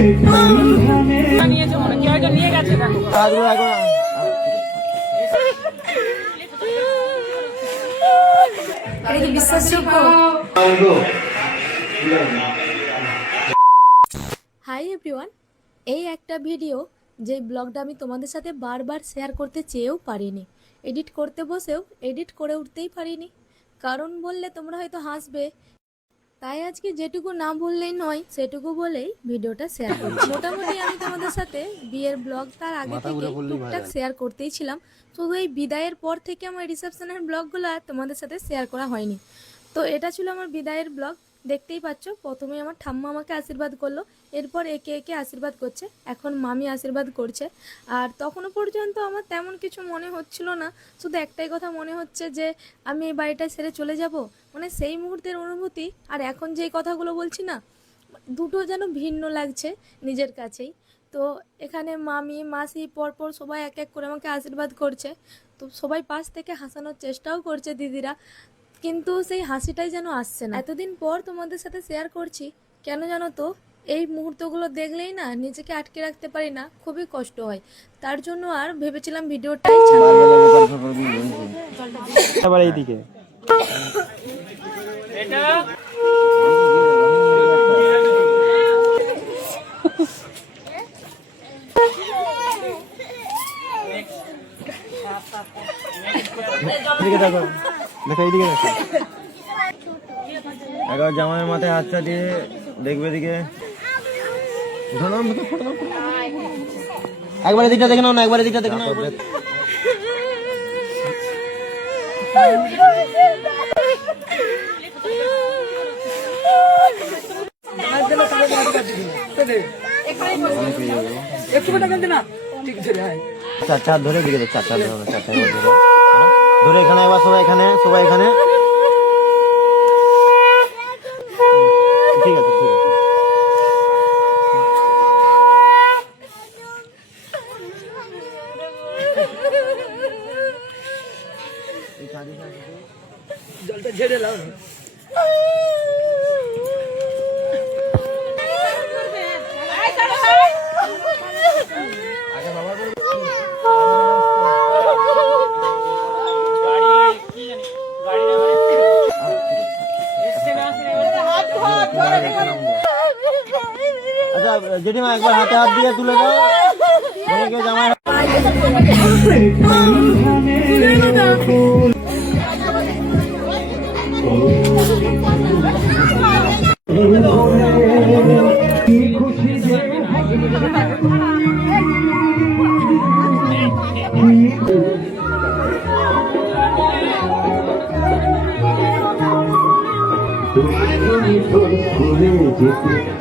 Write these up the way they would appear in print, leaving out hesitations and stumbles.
Hi everyone, এই একটা video যে ব্লগটা আমি তোমাদের সাথে বারবার শেয়ার করতে চেয়েও পারিনি, এডিট করতে বসেও এডিট করে উঠতেই পারিনি। কারণ বললে তোমরা হয়তো হাসবে, তাই আজকে যেটুকু না বললেই নয় সেটুকু বলেই ভিডিওটা শেয়ার করছি। মোটামুটি আমি তোমাদের সাথে বিয়ের ব্লগ তার আগে থেকে টুকটাক শেয়ার করতেই ছিলাম, শুধু এই বিদায়ের পর থেকে আমার রিসেপশনের ব্লগগুলো আর তোমাদের সাথে শেয়ার করা হয়নি। তো এটা ছিল আমার বিদায়ের ব্লগ। দেখতেই পাচ্ছ, প্রথমে আমার ঠাম্মা আমাকে আশীর্বাদ করলো, এরপর একে একে আশীর্বাদ করছে, এখন মামি আশীর্বাদ করছে। আর তখনও পর্যন্ত আমার তেমন কিছু মনে হচ্ছিল না, শুধু একটাই কথা মনে হচ্ছে যে আমি এই বাড়িটা ছেড়ে চলে যাব। মানে সেই মুহূর্তের অনুভূতি আর এখন যেই কথাগুলো বলছি না, দুটো যেন ভিন্ন লাগছে নিজের কাছেই। তো এখানে মামি মাসি পরপর সবাই এক এক করে আমাকে আশীর্বাদ করছে। তো সবাই পাশ থেকে হাসানোর চেষ্টাও করছে দিদিরা, কিন্তু সেই হাসিটাই যেন আসছে না। এতদিন পর তোমাদের সাথে শেয়ার করছি, কেন জানো তো, এই মুহূর্তগুলো দেখলেই না নিজেকে আটকে রাখতে পারি না, খুবই কষ্ট হয়। তার জন্য আর ভেবেছিলাম ভিডিওটাই এইদিকে দেখো, এইদিকে দেখো। একবার জামাইয়ের মাথায় হাতটা দিয়ে দেখবে দিকে, একবার এদিকটা দেখে নাও না, একবার এদিকটা দেখে নাও। চার ধরে দিকে, চার ধরে এখানে, একবার সবাই এখানে, সবাই এখানে। ঠিক আছে, ঠিক আছে। জলটা ঝেড়ে লাও। আচ্ছা জেঠিমা, একবার হাতে হাত দিয়ে তুলে দাও। জামাই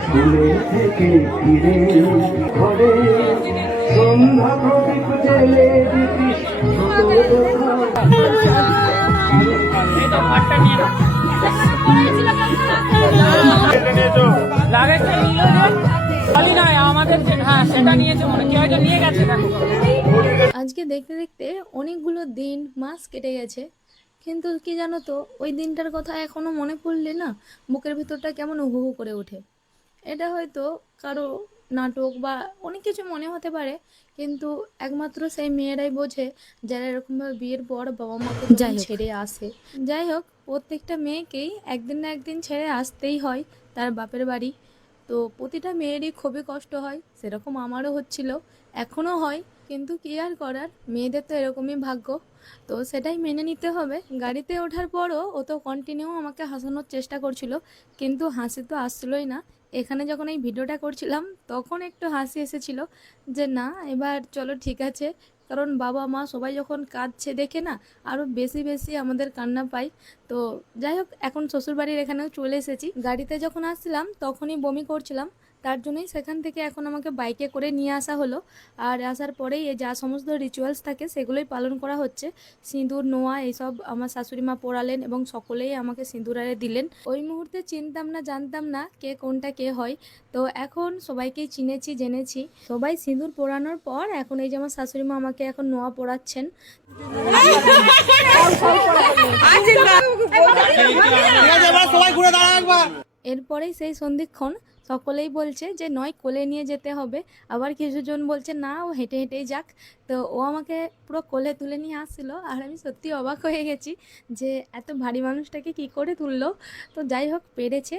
স্কুলে থেকে ফিরে ঘরে সন্ধ্যা প্রদীপ জেলে আজকে দেখতে দেখতে অনেকগুলো দিন মাস কেটে গেছে, কিন্তু কি জানো তো, ওই দিনটার কথা এখনো মনে পড়লে না বুকের ভিতরটা কেমন হু হু করে ওঠে। এটা হয়তো কারো নাটক বা অনেক কিছু মনে হতে পারে, কিন্তু একমাত্র সেই মেয়েরাই বোঝে যারা এরকমভাবে বিয়ের পর বাবা মাকে ছেড়ে আসে। যাই হোক, প্রত্যেকটা মেয়েকেই একদিন না একদিন ছেড়ে আসতেই হয় তার বাপের বাড়ি। তো প্রতিটা মেয়েরই খুবই কষ্ট হয়, সেরকম আমারও হচ্ছিল, এখনও হয়, কিন্তু কি আর করার, মেয়েদের তো এরকমই ভাগ্য। তো সেটাই মেনে নিতে হবে। গাড়িতে ওঠার পরও ও তো কন্টিনিউ আমাকে হাসানোর চেষ্টা করছিল, কিন্তু হাসি তো আসছিলই না। এখানে যখন এই ভিডিওটা করছিলাম তখন একটু হাসি এসেছিল যে না, এবার চলো ঠিক আছে। কারণ বাবা মা সবাই যখন কাঁদছে দেখে না, আরও বেশি বেশি আমাদের কান্না পাই। তো যাই হোক, এখন শ্বশুরবাড়ির এখানেও চলে এসেছি। গাড়িতে যখন আসছিলাম তখনই বমি করছিলাম, তার জন্যই সেখান থেকে এখন আমাকে বাইকে করে নিয়ে আসা হলো। আর আসার পরেই যা সমস্ত রিচুয়ালস থাকে সেগুলোই পালন করা হচ্ছে। সিঁদুর নোয়া এইসব আমার শাশুড়ি মা পরালেন এবং সকলেই আমাকে সিঁদুরারে দিলেন। ওই মুহূর্তে চিনতাম না, জানতাম না কে কোনটা কে হয়। তো এখন সবাইকেই চিনেছি, জেনেছি। সবাই সিঁদুর পরানোর পর এখন এই যে আমার শাশুড়ি মা আমাকে এখন নোয়া পরাচ্ছেন। এরপরেই সেই সন্ধিক্ষণ সকলেই বলছে যে নয় কোলে নিয়ে যেতে হবে, আবার কিছুজন বলছে না ও হেঁটে হেঁটেই যাক। তো ও আমাকে পুরো কোলে তুলে নিয়ে আসছিলো, আর আমি সত্যি অবাক হয়ে গেছি যে এত ভারী মানুষটাকে কি করে তুললো। তো যাই হোক পেরেছে,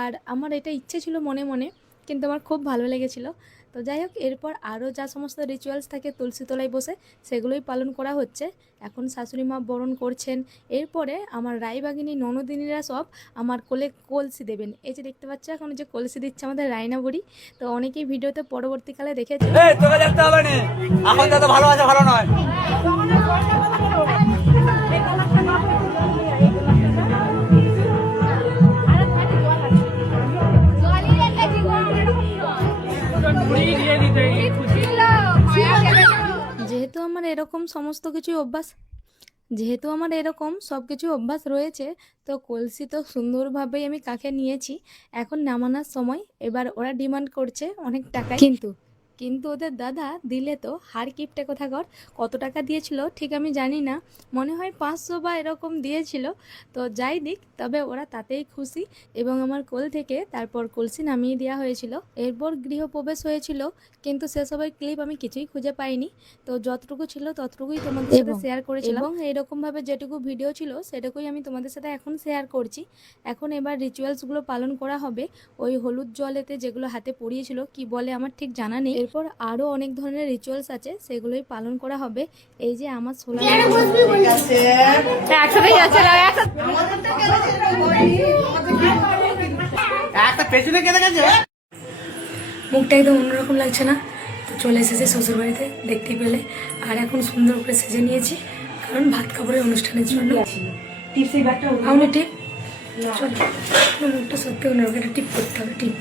আর আমার এটা ইচ্ছে ছিল মনে মনে, কিন্তু আমার খুব ভালো লেগেছিলো। তো যাই হোক এরপর আরও যা সমস্ত রিচুয়ালস থাকে তুলসী তলায় বসে সেগুলোই পালন করা হচ্ছে। এখন শাশুড়ি মা বরণ করছেন, এরপরে আমার রায়বাগিনী ননদিনীরা সব আমার কোলে কলসি দেবেন। এই যে দেখতে পাচ্ছ এখন যে কলসি দিচ্ছে আমাদের রায়না বুড়ি। তো অনেকেই ভিডিওতে পরবর্তীকালে দেখেছে। তোকে দেখতে হবে না, এখন তো ভালো আছে ভালো নয়। যেহেতু আমার এরকম সমস্ত কিছু অভ্যাস যেহেতু আমার এরকম সব কিছু অভ্যাস রয়েছে, তো কলসি তো সুন্দরভাবেই আমি কাকে নিয়েছি। এখন নামানোর সময় এবার ওরা ডিমান্ড করছে অনেক টাকা, কিন্তু ওদের দাদা দিলে তো হার কিপটে কোথাকার, কত টাকা দিয়েছিল ঠিক আমি জানি না, মনে হয় 500 বা এরকম দিয়েছিল। তো যাই দিক, তবে ওরা তাতেই খুশি এবং আমার কোল থেকে তারপর কলসি নামিয়ে দেওয়া হয়েছিল। এরপর গৃহপ্রবেশ হয়েছিল, কিন্তু সেসবের ক্লিপ আমি কিছুই খুঁজে পাইনি। তো যতটুকু ছিল ততটুকুই তোমাদের সাথে শেয়ার করেছিলাম, এবং এইরকমভাবে যেটুকু ভিডিও ছিল সেটুকুই আমি তোমাদের সাথে এখন শেয়ার করছি। এখন এবার রিচুয়ালসগুলো পালন করা হবে। ওই হলুদ জলেতে যেগুলো হাতে পড়িয়েছিল কি বলে আমার ঠিক জানা নেই। এরপর আরও অনেক ধরনের রিচুয়ালস আছে, সেগুলোই পালন করা হবে। এই যে আমার সোলা একটা পেছনে কেটে গেছে, মুখটা একদম অন্যরকম লাগছে না? তো চলে এসেছে শ্বশুরবাড়িতে দেখতেই পেলে, আর এখন সুন্দর করে সেজে নিয়েছি কারণ ভাত কাপড়ের অনুষ্ঠানের জন্য। আমি টিপ চল, মুখটা সত্যি অন্যরকম, একটা টিপ করতে হবে, টিপ।